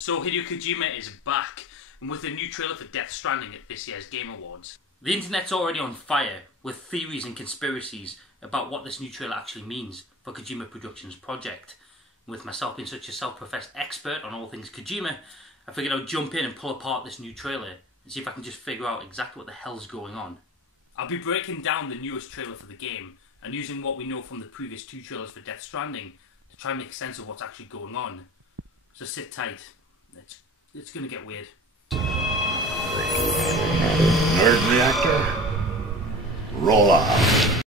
So Hideo Kojima is back, and with a new trailer for Death Stranding at this year's Game Awards. The internet's already on fire with theories and conspiracies about what this new trailer actually means for Kojima Productions' project. With myself being such a self-professed expert on all things Kojima, I figured I'd jump in and pull apart this new trailer and see if I can just figure out exactly what the hell's going on. I'll be breaking down the newest trailer for the game and using what we know from the previous two trailers for Death Stranding to try and make sense of what's actually going on. So sit tight. It's gonna get weird. Nerd Reactor, roll off.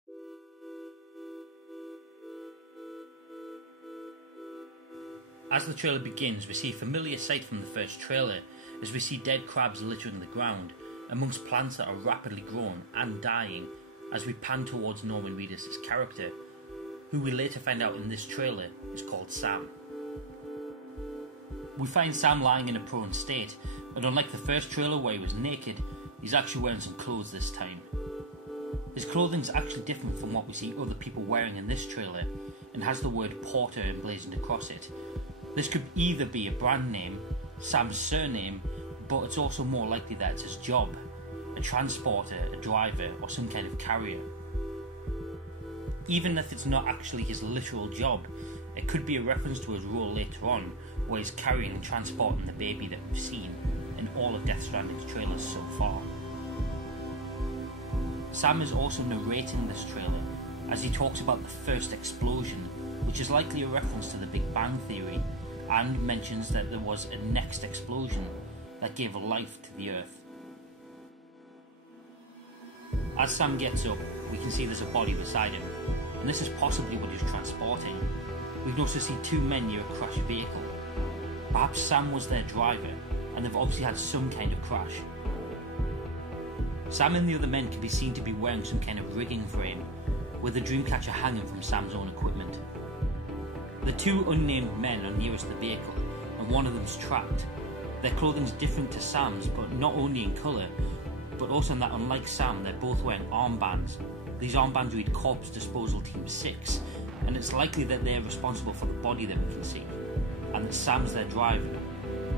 As the trailer begins, we see a familiar sight from the first trailer, as we see dead crabs littering the ground, amongst plants that are rapidly growing and dying, as we pan towards Norman Reedus' character, who we later find out in this trailer is called Sam. We find Sam lying in a prone state, and unlike the first trailer where he was naked, he's actually wearing some clothes this time. His clothing's actually different from what we see other people wearing in this trailer, and has the word Porter emblazoned across it. This could either be a brand name, Sam's surname, but it's also more likely that it's his job, a transporter, a driver, or some kind of carrier. Even if it's not actually his literal job, it could be a reference to his role later on, where he's carrying and transporting the baby that we've seen in all of Death Stranding's trailers so far. Sam is also narrating this trailer as he talks about the first explosion, which is likely a reference to the Big Bang Theory, and mentions that there was a next explosion that gave life to the Earth. As Sam gets up, we can see there's a body beside him, and this is possibly what he's transporting. We can also see two men near a crashed vehicle. Perhaps Sam was their driver, and they've obviously had some kind of crash. Sam and the other men can be seen to be wearing some kind of rigging frame, with the Dreamcatcher hanging from Sam's own equipment. The two unnamed men are nearest the vehicle, and one of them's trapped. Their clothing's different to Sam's, but not only in colour, but also in that unlike Sam, they're both wearing armbands. These armbands read Corpse Disposal Team 6, and it's likely that they're responsible for the body that we can see, and that Sam's their driver.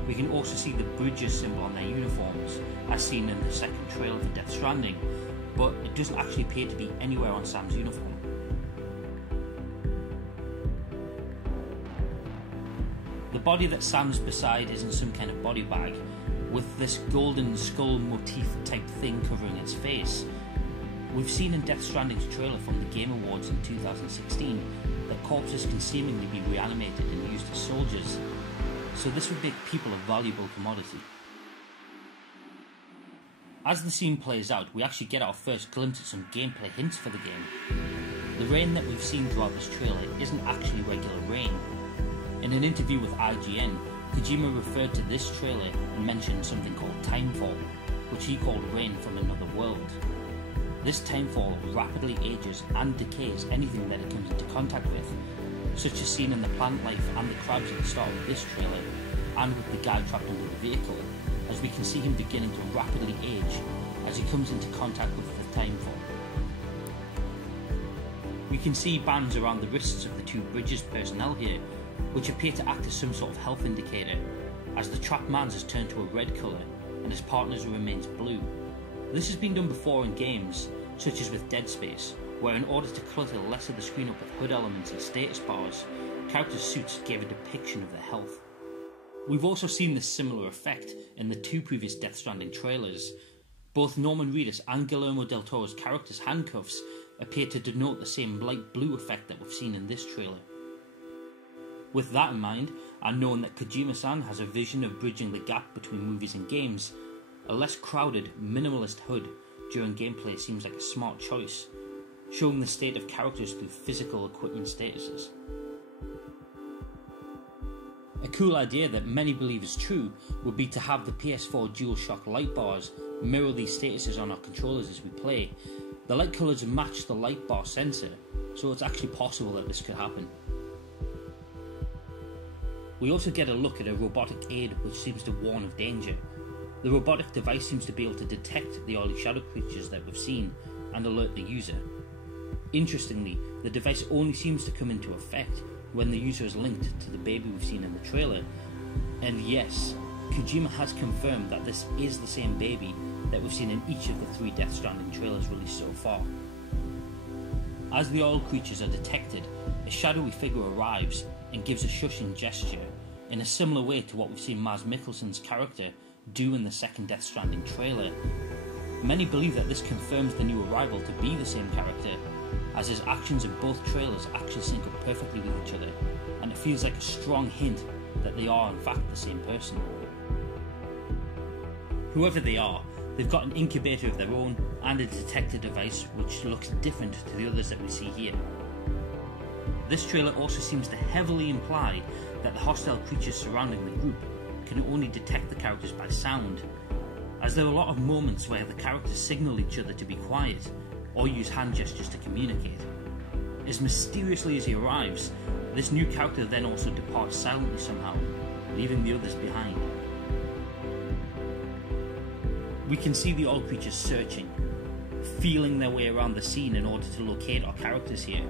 We can also see the Bridges symbol on their uniforms, as seen in the second trailer for Death Stranding, but it doesn't actually appear to be anywhere on Sam's uniform. The body that Sam's beside is in some kind of body bag, with this golden skull motif type thing covering its face. We've seen in Death Stranding's trailer from the Game Awards in 2016 that corpses can seemingly be reanimated and used as soldiers, so this would make people a valuable commodity. As the scene plays out, we actually get our first glimpse at some gameplay hints for the game. The rain that we've seen throughout this trailer isn't actually regular rain. In an interview with IGN, Kojima referred to this trailer and mentioned something called timefall, which he called rain from another world. This timefall rapidly ages and decays anything that it comes into contact with, such as seen in the plant life and the crabs at the start of this trailer, and with the guy trapped under the vehicle, as we can see him beginning to rapidly age as he comes into contact with the timefall. We can see bands around the wrists of the two Bridges personnel here, which appear to act as some sort of health indicator, as the trapped man's has turned to a red colour and his partner's remains blue. This has been done before in games, such as with Dead Space, where in order to clutter less of the screen up with HUD elements and status bars, characters' suits gave a depiction of their health. We've also seen this similar effect in the two previous Death Stranding trailers. Both Norman Reedus and Guillermo del Toro's characters' handcuffs appear to denote the same light blue effect that we've seen in this trailer. With that in mind, and knowing that Kojima-san has a vision of bridging the gap between movies and games, a less crowded, minimalist HUD during gameplay seems like a smart choice, showing the state of characters through physical equipment statuses. A cool idea that many believe is true would be to have the PS4 DualShock light bars mirror these statuses on our controllers as we play. The light colours match the light bar sensor, so it's actually possible that this could happen. We also get a look at a robotic aid which seems to warn of danger. The robotic device seems to be able to detect the early shadow creatures that we've seen and alert the user. Interestingly, the device only seems to come into effect when the user is linked to the baby we've seen in the trailer, And yes, Kojima has confirmed that this is the same baby that we've seen in each of the 3 Death Stranding trailers released so far. As the oil creatures are detected, a shadowy figure arrives and gives a shushing gesture, in a similar way to what we've seen Mads Mikkelsen's character do in the second Death Stranding trailer. Many believe that this confirms the new arrival to be the same character, as his actions in both trailers actually sync up perfectly with each other, and it feels like a strong hint that they are in fact the same person. Whoever they are, they've got an incubator of their own and a detector device which looks different to the others that we see here. This trailer also seems to heavily imply that the hostile creatures surrounding the group can only detect the characters by sound, as there are a lot of moments where the characters signal each other to be quiet or use hand gestures to communicate. As mysteriously as he arrives, this new character then also departs silently somehow, leaving the others behind. We can see the oil creatures searching, feeling their way around the scene in order to locate our characters here.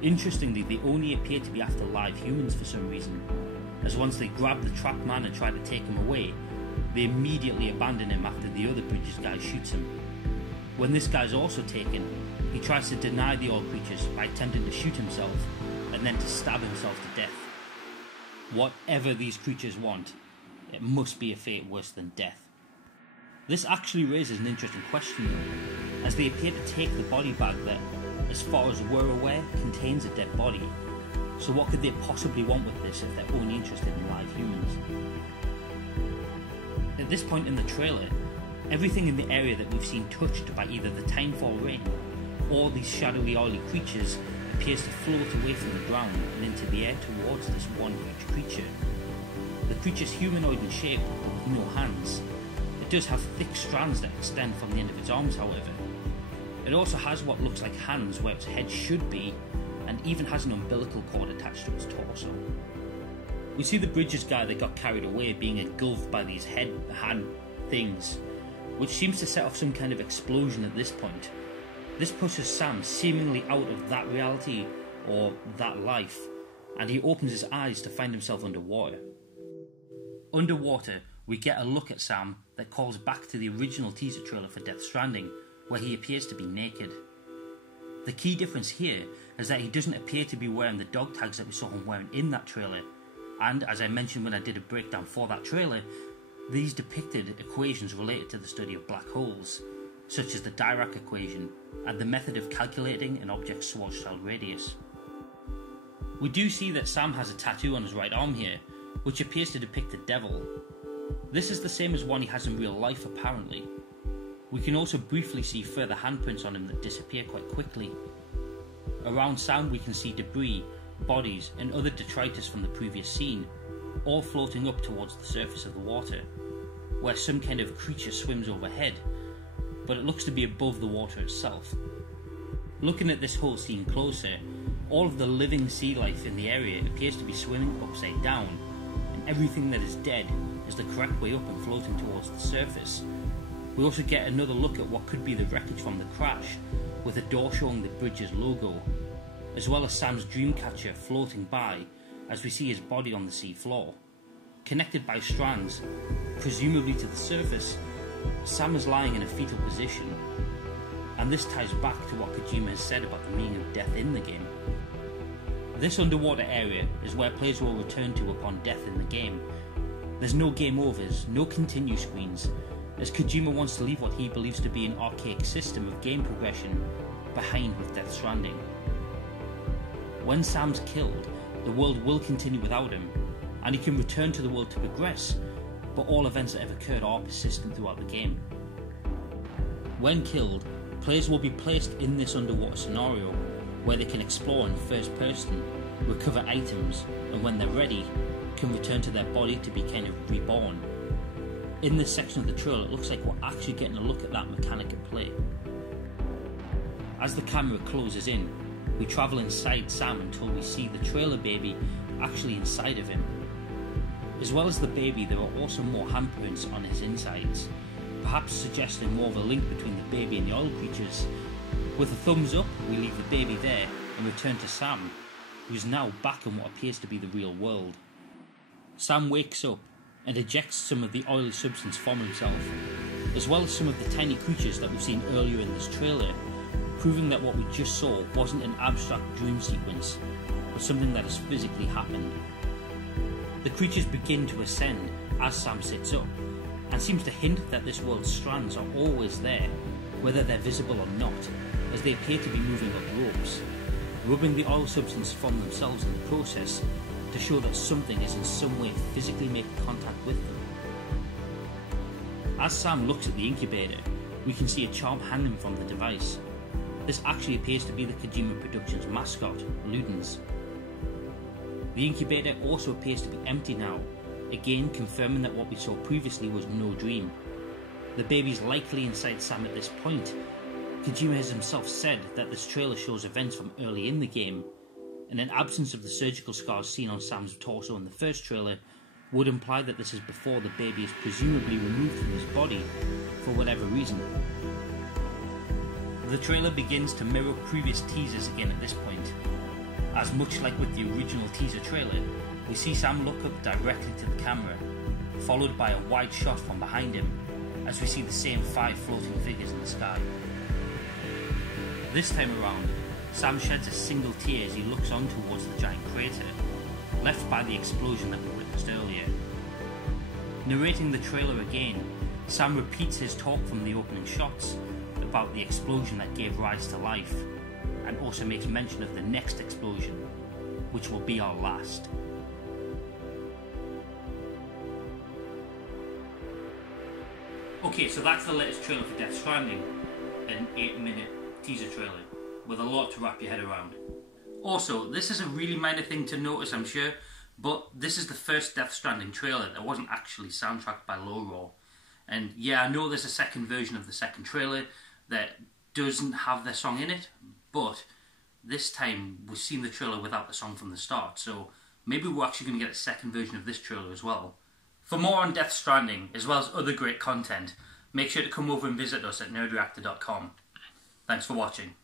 Interestingly, they only appear to be after live humans for some reason, as once they grab the trapped man and try to take him away, they immediately abandon him after the other Bridges guy shoots him. When this guy's also taken, he tries to deny the oil creatures by attempting to shoot himself and then to stab himself to death. Whatever these creatures want, it must be a fate worse than death. This actually raises an interesting question though, as they appear to take the body bag that, as far as we're aware, contains a dead body. So what could they possibly want with this if they're only interested in live humans? At this point in the trailer, everything in the area that we've seen touched by either the Timefall ring or these shadowy oily creatures appears to float away from the ground and into the air towards this one huge creature. The creature's humanoid in shape, but with no hands. It does have thick strands that extend from the end of its arms, however. It also has what looks like hands where its head should be, and even has an umbilical cord attached to its torso. We see the Bridges guy that got carried away being engulfed by these hand things, which seems to set off some kind of explosion at this point. This pushes Sam seemingly out of that reality, or that life, and he opens his eyes to find himself underwater. Underwater, we get a look at Sam that calls back to the original teaser trailer for Death Stranding, where he appears to be naked. The key difference here is that he doesn't appear to be wearing the dog tags that we saw him wearing in that trailer, and as I mentioned when I did a breakdown for that trailer, these depicted equations related to the study of black holes, such as the Dirac equation and the method of calculating an object's Schwarzschild radius. We do see that Sam has a tattoo on his right arm here, which appears to depict the devil. This is the same as one he has in real life apparently. We can also briefly see further handprints on him that disappear quite quickly. Around Sam we can see debris, bodies and other detritus from the previous scene, all floating up towards the surface of the water, where some kind of creature swims overhead, but it looks to be above the water itself. Looking at this whole scene closer, all of the living sea life in the area appears to be swimming upside down, and everything that is dead is the correct way up and floating towards the surface. We also get another look at what could be the wreckage from the crash, with a door showing the Bridges logo, as well as Sam's dreamcatcher floating by as we see his body on the sea floor. Connected by strands, presumably to the surface, Sam is lying in a fetal position, and this ties back to what Kojima has said about the meaning of death in the game. This underwater area is where players will return to upon death in the game. There's no game overs, no continue screens, as Kojima wants to leave what he believes to be an archaic system of game progression behind with Death Stranding. When Sam's killed, the world will continue without him, and he can return to the world to progress, but all events that have occurred are persistent throughout the game. When killed, players will be placed in this underwater scenario, where they can explore in first person, recover items, and when they're ready, can return to their body to be kind of reborn. In this section of the trailer, it looks like we're actually getting a look at that mechanic at play. As the camera closes in, we travel inside Sam until we see the trailer baby actually inside of him. As well as the baby, there are also more handprints on his insides, perhaps suggesting more of a link between the baby and the oil creatures. With a thumbs up, we leave the baby there and return to Sam, who is now back in what appears to be the real world. Sam wakes up and ejects some of the oily substance from himself, as well as some of the tiny creatures that we've seen earlier in this trailer, proving that what we just saw wasn't an abstract dream sequence, but something that has physically happened. The creatures begin to ascend as Sam sits up, and seems to hint that this world's strands are always there, whether they're visible or not, as they appear to be moving up ropes, rubbing the oil substance from themselves in the process to show that something is in some way physically making contact with them. As Sam looks at the incubator, we can see a charm hanging from the device. This actually appears to be the Kojima Productions mascot, Ludens. The incubator also appears to be empty now, again confirming that what we saw previously was no dream. The baby's likely inside Sam at this point. Kojima has himself said that this trailer shows events from early in the game, and an absence of the surgical scars seen on Sam's torso in the first trailer would imply that this is before the baby is presumably removed from his body for whatever reason. The trailer begins to mirror previous teasers again at this point, as much like with the original teaser trailer, we see Sam look up directly to the camera, followed by a wide shot from behind him, as we see the same 5 floating figures in the sky. This time around, Sam sheds a single tear as he looks on towards the giant crater, left by the explosion that we witnessed earlier. Narrating the trailer again, Sam repeats his talk from the opening shots about the explosion that gave rise to life, and also makes mention of the next explosion, which will be our last. Okay, so that's the latest trailer for Death Stranding, an 8-minute teaser trailer, with a lot to wrap your head around. Also, this is a really minor thing to notice, I'm sure, but this is the first Death Stranding trailer that wasn't actually soundtracked by Low-Roll. And yeah, I know there's a second version of the second trailer that doesn't have their song in it, but this time we've seen the trailer without the song from the start, so maybe we're actually going to get a second version of this trailer as well. For more on Death Stranding, as well as other great content, make sure to come over and visit us at nerdreactor.com. Thanks for watching.